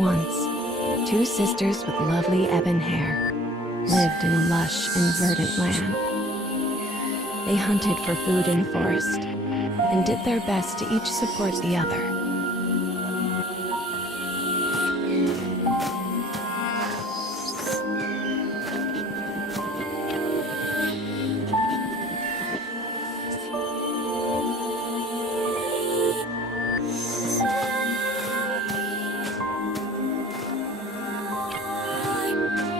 Once, two sisters with lovely ebon hair lived in a lush and verdant land. They hunted for food in the forest and did their best to each support the other.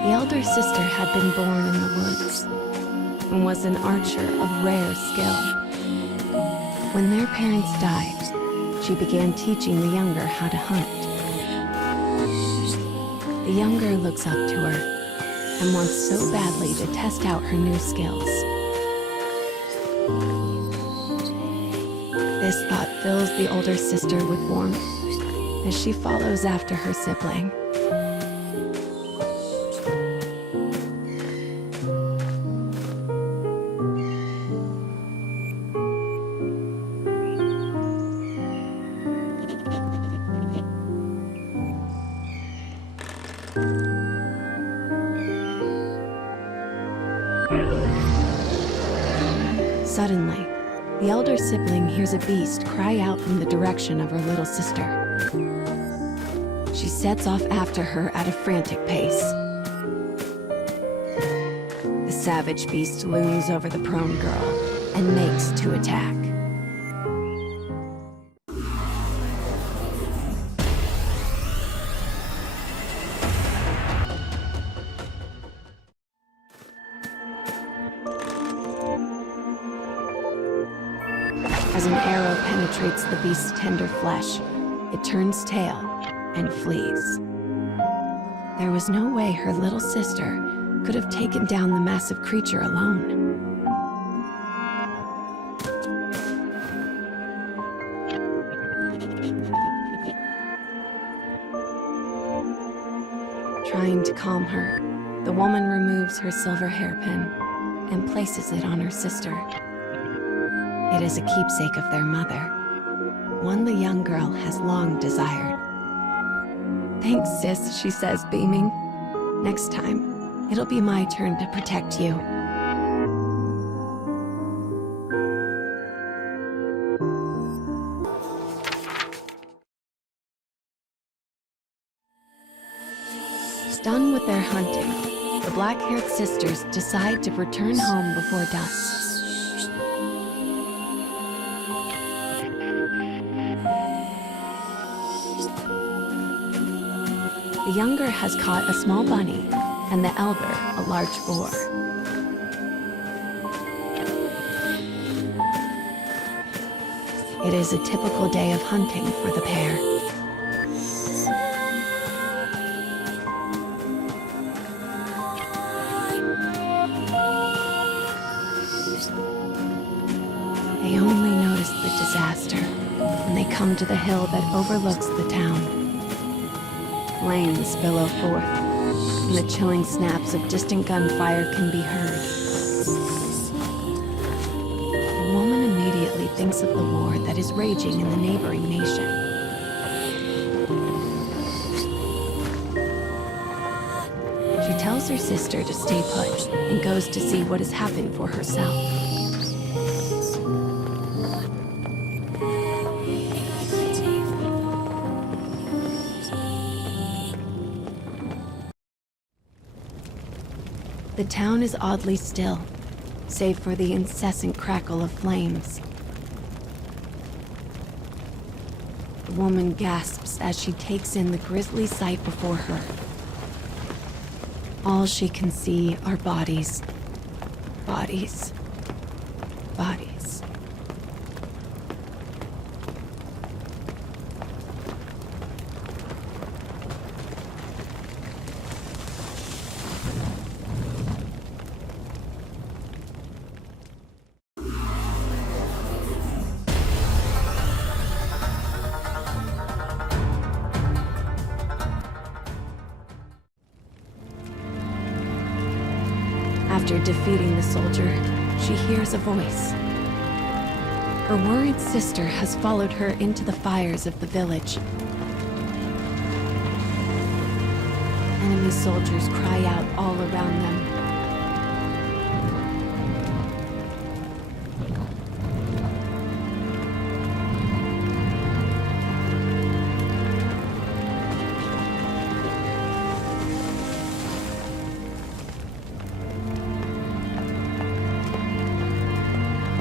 The elder sister had been born in the woods and was an archer of rare skill. When their parents died, she began teaching the younger how to hunt. The younger looks up to her and wants so badly to test out her new skills. This thought fills the older sister with warmth as she follows after her sibling. Suddenly, the elder sibling hears a beast cry out from the direction of her little sister. She sets off after her at a frantic pace. The savage beast looms over the prone girl and makes to attack. As an arrow penetrates the beast's tender flesh, it turns tail and flees. There was no way her little sister could have taken down the massive creature alone. Trying to calm her, the woman removes her silver hairpin and places it on her sister. It is a keepsake of their mother, one the young girl has long desired. "Thanks, sis," she says, beaming. "Next time, it'll be my turn to protect you." Done with their hunting, the black-haired sisters decide to return home before dusk. The younger has caught a small bunny, and the elder a large boar. It is a typical day of hunting for the pair. They only notice the disaster when they come to the hill that overlooks the town. Flames billow forth, and the chilling snaps of distant gunfire can be heard. The woman immediately thinks of the war that is raging in the neighboring nation. She tells her sister to stay put and goes to see what has happened for herself. The town is oddly still, save for the incessant crackle of flames. The woman gasps as she takes in the grisly sight before her. All she can see are bodies. Bodies. Bodies. After defeating the soldier, she hears a voice. Her worried sister has followed her into the fires of the village. the soldiers cry out all around them.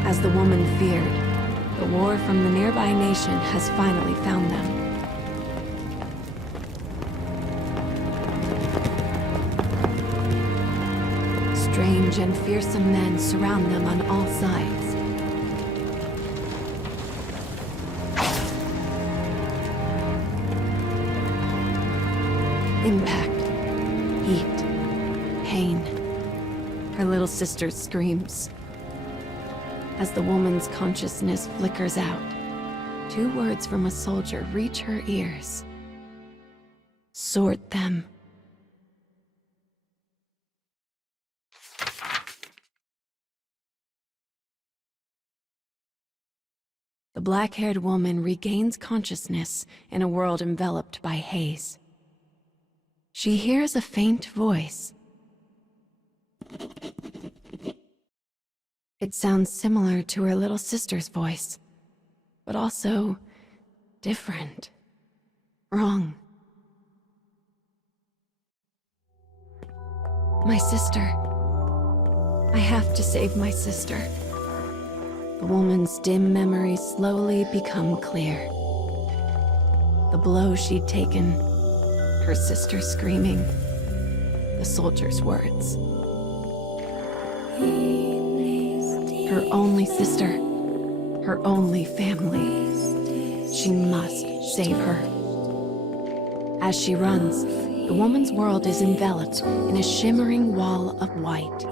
As the woman feared, the war from the nearby nation has finally found them. Strange and fearsome men surround them on all sides. Impact, heat, pain. Her little sister screams. As the woman's consciousness flickers out, 2 words from a soldier reach her ears. Sort them. The black-haired woman regains consciousness in a world enveloped by haze. She hears a faint voice. It sounds similar to her little sister's voice, but also different, wrong. My sister. I have to save my sister. The woman's dim memories slowly become clear. The blow she'd taken, her sister screaming, the soldier's words. Her only sister, her only family. She must save her. As she runs, the woman's world is enveloped in a shimmering wall of white.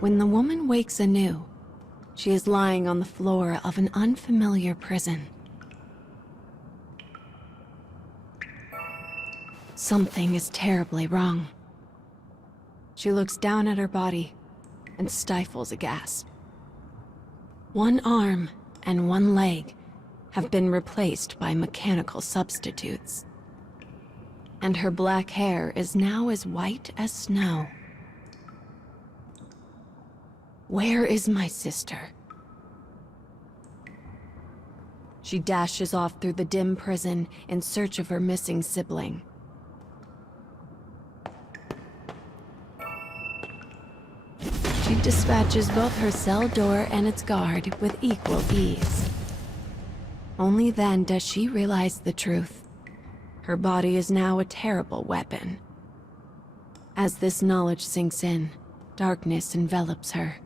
When the woman wakes anew, she is lying on the floor of an unfamiliar prison. Something is terribly wrong. She looks down at her body and stifles a gasp. 1 arm and 1 leg have been replaced by mechanical substitutes. And her black hair is now as white as snow. Where is my sister? She dashes off through the dim prison in search of her missing sibling. She dispatches both her cell door and its guard with equal ease. Only then does she realize the truth. Her body is now a terrible weapon. As this knowledge sinks in, darkness envelops her.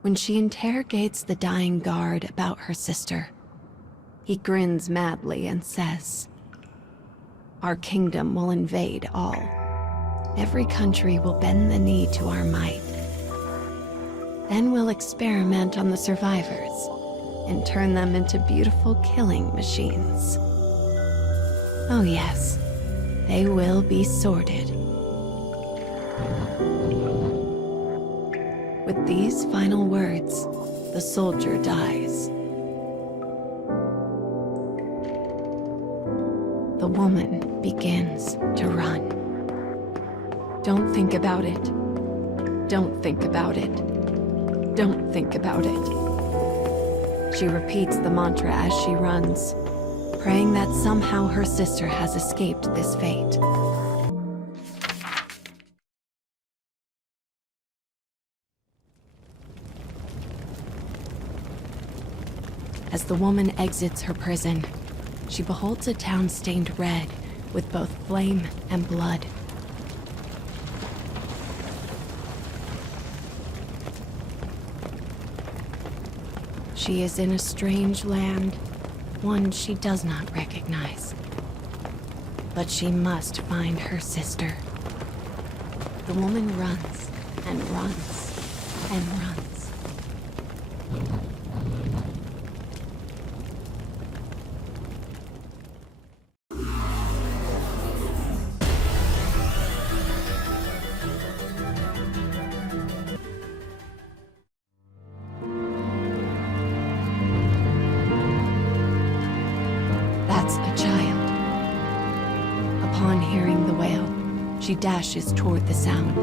When she interrogates the dying guard about her sister, he grins madly and says, "Our kingdom will invade all. Every country will bend the knee to our might. Then we'll experiment on the survivors and turn them into beautiful killing machines. Oh yes, they will be sorted." With these final words, the soldier dies. The woman begins to run. Don't think about it. Don't think about it. Don't think about it. She repeats the mantra as she runs, praying that somehow her sister has escaped this fate. As the woman exits her prison, she beholds a town stained red with both flame and blood. She is in a strange land, one she does not recognize. But she must find her sister. The woman runs and runs and runs. That's a child. Upon hearing the wail, she dashes toward the sound.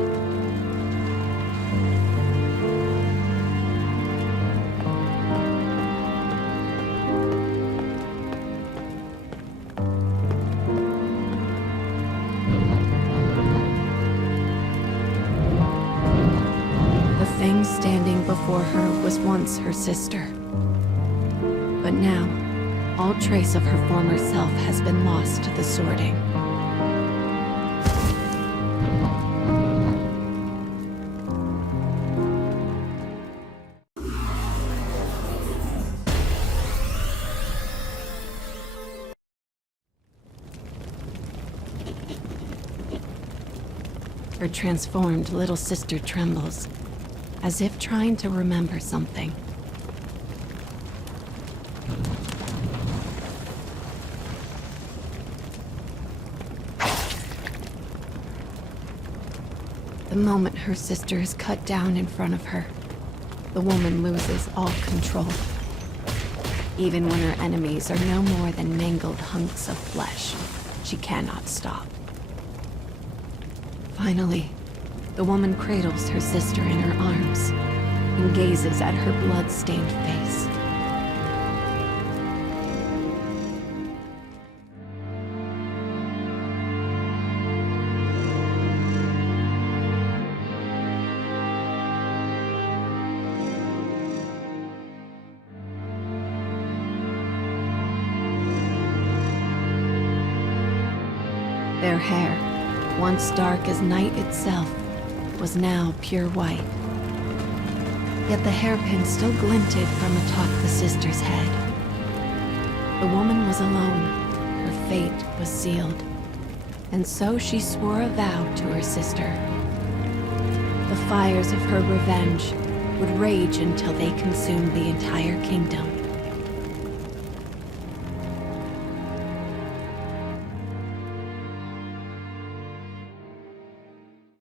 The thing standing before her was once her sister. But now, all trace of her former self has been lost to the sorting. Her transformed little sister trembles, as if trying to remember something. The moment her sister is cut down in front of her, the woman loses all control. Even when her enemies are no more than mangled hunks of flesh, she cannot stop. Finally, the woman cradles her sister in her arms and gazes at her blood-stained face. Their hair, once dark as night itself, was now pure white. Yet the hairpin still glinted from atop the sister's head. The woman was alone. Her fate was sealed. And so she swore a vow to her sister. The fires of her revenge would rage until they consumed the entire kingdom.